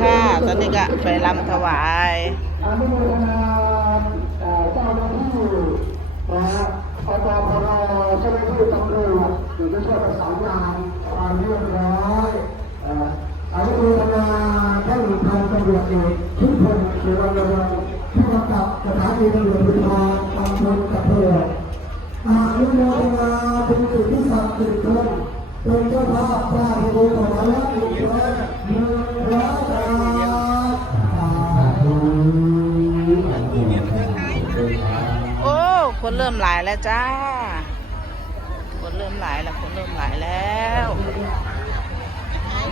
ค่ะตอนนี้ก็ไปรำถวายอนุโมทนาเจ้าหน้าที่นะฮะอบตพลเจ้าหน้าที่ตำรวจอยู่ที่ช่วยประสานงานความเรียบร้อยอนุโมทนาท่านพันตำรวจเอกชุมพลสุวรรณวงศ์ผู้กำกับสถานีตำรวจภูธรตำบลกระเพื่อมอนุโมทนาเป็นสิ่งที่ศักดิ์สิทธิ์ท่านเป็นเจ้าภาพสร้างบุญของเราอีกแล้ว100 บาทโอ้คนเริ่มหลายแล้วจ้าคนเริ่มหลายแล้วคนเริ่มหลายแล้ว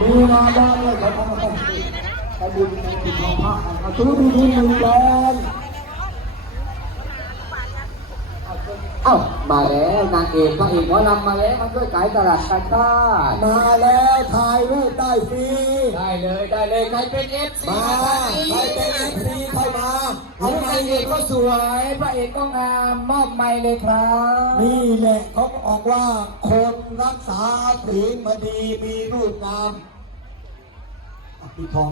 มีมาได้เลยครับขอบคุณในกิจของพระอาตุบินหนึ่งแดงเอ้ามาแล้วนางเอกพระเอกหมอลำมาแล้วมันด้วยขายตลาดกันต้ามาแล้วถ่ายรูปได้ฟรีได้เลยใครเป็นเอฟซีมาใครเป็นเอฟซีใครมาเอานางเอกก็สวยพระเอกก็งามมอบไม้เลยครับนี่แหละเขาบอกว่าคนรักษาศีลมาดีมีรูปงามพี่ทอง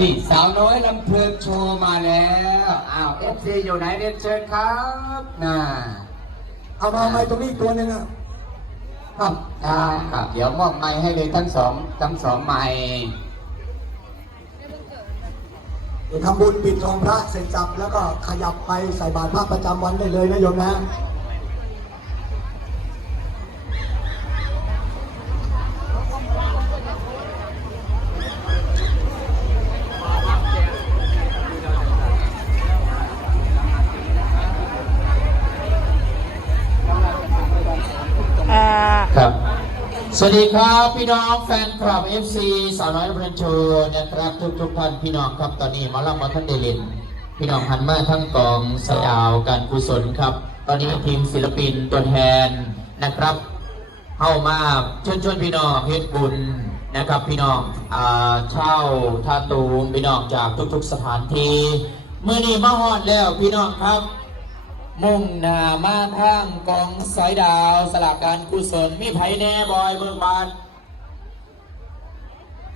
นี่สาวน้อยลำเพลินโชว์มาแล้วอ้าวเอฟซีอยู่ไหนเรียนเชิญครับน่าเอามาไม้ตรงนี้ตัวหนึ่งอ่ะครับได้ครับเดี๋ยวมอบไม้ให้เลยทั้งสองไม้เดี๋ยวทำบุญปิดทองพระเสร็จจับแล้วก็ขยับไปใส่บาตรพระประจำวันได้เลยนะโยมนะครับสวัสดีครับพี่น้องแฟนคลับ FC สาวน้อยลำเพลินโชว์นะครับทุกท่านพี่น้องครับตอนนี้มาล่ำมาท่านเดลินพี่น้องหันมาทั้งกองสยาวการกุศลครับตอนนี้ทีมศิลปินตัวแทนนะครับเข้ามาชวนพี่น้องเฮ็ดบุญนะครับพี่น้องเช่าท่าตูมพี่น้องจากทุกๆสถานที่เมื่อนี้มาฮอดแล้วพี่น้องครับมุ่งหน้ามาทางกองสายดาวสลากการกุศลมีไผแน่บอยเมืองบาน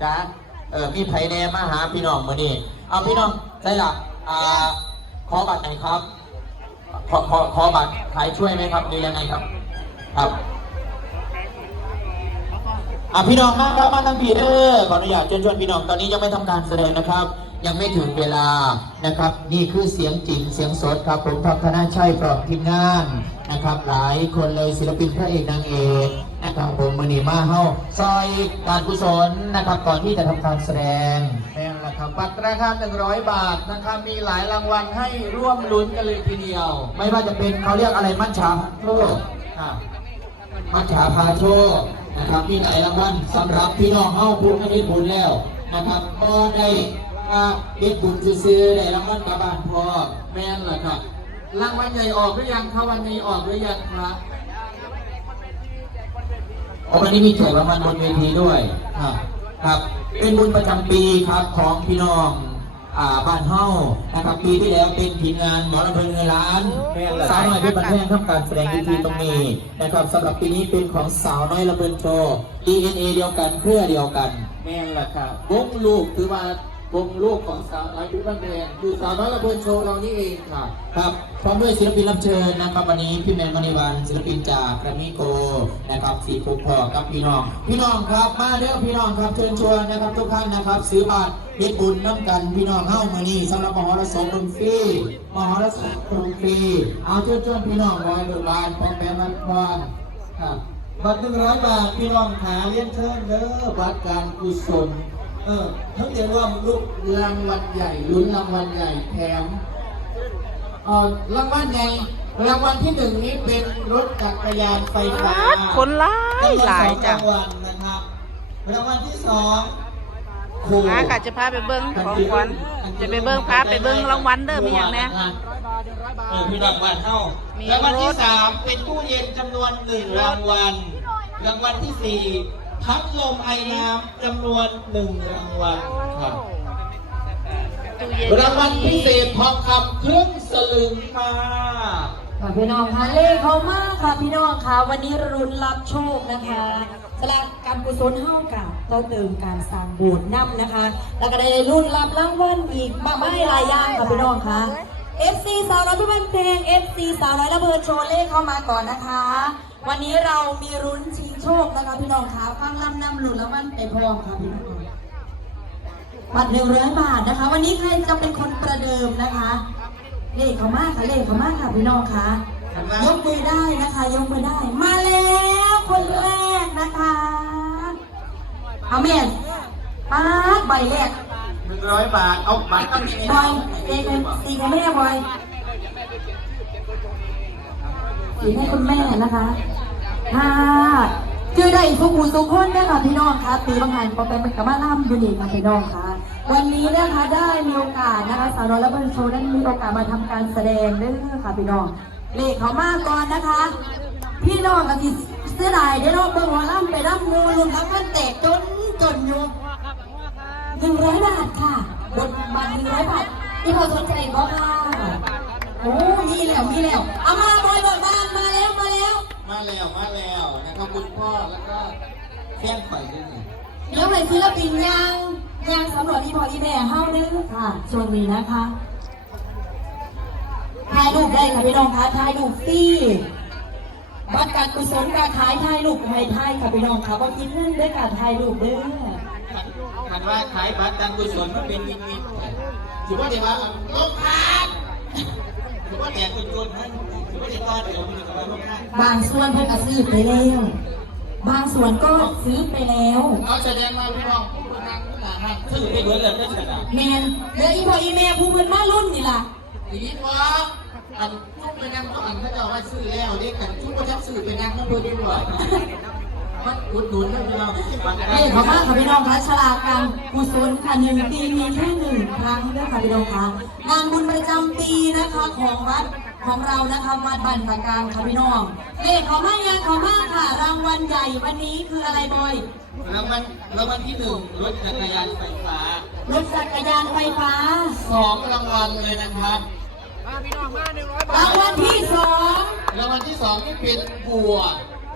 จ้ามีไผแน่มาหาพี่น้องมื่อนี้เอาพี่น้องได้ละขอบัตรไหนครับขอบัตรขายช่วยไหมครับหรือยังไงครับครับพี่น้องมาครับมาทั้งพี่ขออนุญาตเชิญชวนพี่น้องตอนนี้ยังไม่ทำการแสดงนะครับยังไม่ถึงเวลานะครับนี่คือเสียงจริงเสียงสดครับผมพัฒนาชัยพร้อมทีมงานนะครับหลายคนเลยศิลปินพระเอกนางเอกนะครับผมมือนีมาเฮาซอยการกุศลนะครับก่อนที่จะทำการแสดงแน่ละครับบัตรราคา100 บาทนะครับมีหลายรางวัลให้ร่วมลุ้นกันเลยทีเดียวไม่ว่าจะเป็นเขาเรียกอะไรมัจฉาโชคมัจฉาพาโชคนะครับมีหลายรางวัลสำหรับพี่น้องเฮาผู้ไม่ได้บุญแล้วนะครับก็ได้เด็กบุญซื้อได้รางวัลกระบาลพอแม่นเหรอครับรางวัลใหญ่ออกหรือยังครับวันนี้ออกหรือยังครับวันนี้มีแจกรางวัลบนเวทีด้วยครับเป็นบุญประจำปีครับของพี่น้องบ้านเฮานะครับปีที่แล้วเป็นทีมงานหมอลำเพลินเงินล้านสาวน้อยเพชรบันแท่งทำการแสดงดีตรงนี้นะครับสำหรับปีนี้เป็นของสาวน้อยลำเพลินโชว์ DNA เดียวกันเครือเดียวกันแม่นแหละครับวงลูกคือว่าวงลูกของสาวน้อยเพชรบันแท่งคือสาวน้อยลำเพลินโชว์เรานี่เองครับพร้อมด้วยศิลปินรับเชิญนะครับวันนี้พี่แมนมณีวันศิลปินจากแกรมมี่โกนะครับสีคุกพอกับพี่น้องครับมาเด้อพี่น้องครับเชิญชวนนะครับทุกท่านนะครับซื้อบัตรเฮ็ดบุญน้ำกันพี่น้องเข้ามานี่สำหรับมหรสพดนตรีมหรสพดนตรีเอาเชิญชวนพี่น้องบอยเบิกบานพร้อมแม่มันพรครับบัตร100 บาทพี่น้องหาเลี้ยงเชิญเด้อบัตรการกุศลทั้งเดียวร่วมลูกรางวัลใหญ่ลุ้นรางวัลใหญ่แถมรางวัลใหญ่รางวัลที่1นี้เป็นรถจักรยานไฟฟ้าคนหลายจ้ะรางวัลนะครับรางวัลที่2กะจะพาไปเบิ้งของขวัญจะไปเบิ้งพาไปเบิ้งรางวัลเด้อมีอย่างแน่มีรางวัลเท่ารางวัลที่3เป็นตู้เย็นจำนวน1 รางวัลรางวัลที่4พัดลมไอน้ำจำนวน1 รางวัลครับรางวัลพิเศษทองคำครึ่งสลึงมาพี่น้องคะเลขเขามากค่ะพี่น้องคะวันนี้รุ้นรับโชคนะคะ สลากการกุศลเฮากับเราเติมการสร้างโบสถ์นํนะคะ แล้วก็ได้รุ่นรับรางวัลอีกมากมายหลายอย่างค่ะพี่น้องค่ะ FC สาวน้อยพี่บันเพลง FC สาวน้อยระเบิดโชว์เลขเข้ามาก่อนนะคะ วันนี้เรามีรุ้นชิงโชคนะคะพี่น้องค่ะฟังลำนำหลุดแล้วมันไปพร้อมค่ะพี่น้องบัตร100 บาทนะคะ วันนี้ใครจะเป็นคนประเดิมนะคะเลขเขามากค่ะเลขเขามากค่ะพี่น้องค่ะยกมือได้นะคะยกมือได้มาแล้วคนแรกนะคะเอาแม่ป้าดใบแรก 100 บาทเอาบัตรต้องมี บอยเอเป็นสีของแม่บอยสีให้คุณแม่นะคะคือได้ทุกผู้ทุกคนนะคะพี่น้องคะปีบางหันพอเป็นกับมาล่ำอยู่นี่ค่ะพี่น้องคะวันนี้นะคะได้มีโอกาสนะคะสาวน้อยและเบิร์นโชว์ได้มีโอกาสมาทำการแสดงด้วยค่ะพี่น้องเลขเขามาก่อนนะคะ พี่น้องกับที่เสียดายได้รอบเบิ้งหัวล่ำไปร่ำมูลุนแล้วมันแตกจนอยู่100 บาทค่ะบนบัตร100 บาทที่พอสนใจก็ค่ะโอ้มีแล้วเอามาบอยบทบานมาแล้วนะครับคุณพ่อแล้วก็แค่ไข่ด้วยนี่ เดี๋ยวไปศิลปินยังสำรวจอีพออีแม่เฮ้านึงค่ะช่วงนี้นะคะถ่ายรูปได้ค่ะพี่น้องคะถ่ายรูปฟรีบัตรการกุศลการขายถ่ายรูปให้ถ่ายค่ะพี่น้องค่ะว่ากินเงินด้วยการถ่ายรูปเด้อ คันว่าขายบัตรการกุศลมันเป็นมิตถือว่าเดี๋ยวว่าลูกค้าถือว่าแจกกุศลให้ถือว่าเดี๋ยวว่าเดี๋ยวมีกับลูกค้า บางส่วนเพิ่งก็ซื้อไปแล้วบางส่วนก็ซื้อไปแล้ว เอาแสดงมาพี่น้องผู้นำผู้หนาหักถือไปเหมือนเลยไม่ใช่หรอ แมนเดี๋ยวอีพออีแม่ผู้เพิ่นมารุ่นนี่ล่ะ ทีนี้ว่าอันทุกไปนั่งก็อันถ้าจะว่าซื้อแล้วเด็กกันทุกคนจะซื้อไปนั่งก็เพื่อดีกว่ามันอุดหนุนนะพี่น้อง เฮ้ยขอบคุณค่ะพี่น้องคะฉลากการกุศลค่ะ1 ปีมีแค่1 ครั้งด้วยค่ะพี่น้องคะงานบุญประจำปีนะคะของวัดของเรานะคะวัดบ้านตะการค่ะพี่น้องเลขขอมายังขอมาค่ะรางวัลใหญ่วันนี้คืออะไรบอย รางวัลที่1รถจักรยานไฟฟ้าร ถจักรยานไฟฟ้า 2 รางวัลเลยนะครับ รางวัลที่2 รางวัลที่2นี่เป็นบัว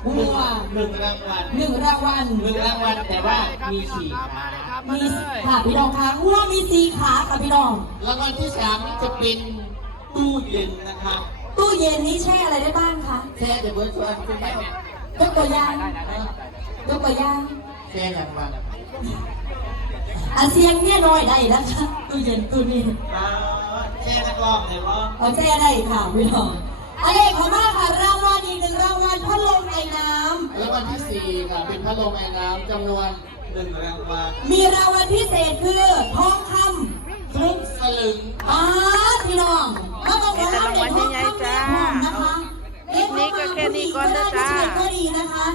1 รางวัล 1 รางวัล 1 รางวัลแต่ว่ามี4 ขา มีค่ะพี่น้องคะวัวมี4 ขาค่ะพี่น้อง รางวัลที่3นี่จะเป็นตู้เย็นนะครับ ตู้เย็นนี้แช่อะไรได้บ้างคะ แช่จะเบิร์ดชวนขึ้นไปเนี่ย ยกตัวอย่างแช่อย่างวัน อาเซียนเนี่ยน้อยได้นะคะตู้เย็นตู้นี้ แช่นักร้องเลยว่า เอาแช่ได้ค่ะพี่น้องอะไรขอมาค่ะรางวัลอีก1 รางวัลพัดลมไอ้น้ รางวัลที่4ค่ะเป็นพัดลมไอ้น้ำจำนวน1 รางวัล ำมีรางวัลพิเศษคือทองค ทุกสลึง ำพี่น้องแล้วก็ของเราเป็นทองคำแม่ทองนะคะ คลิปนี้ก็แค่นี้ก่อนนะจ๊ะ ก็ดีนะคะ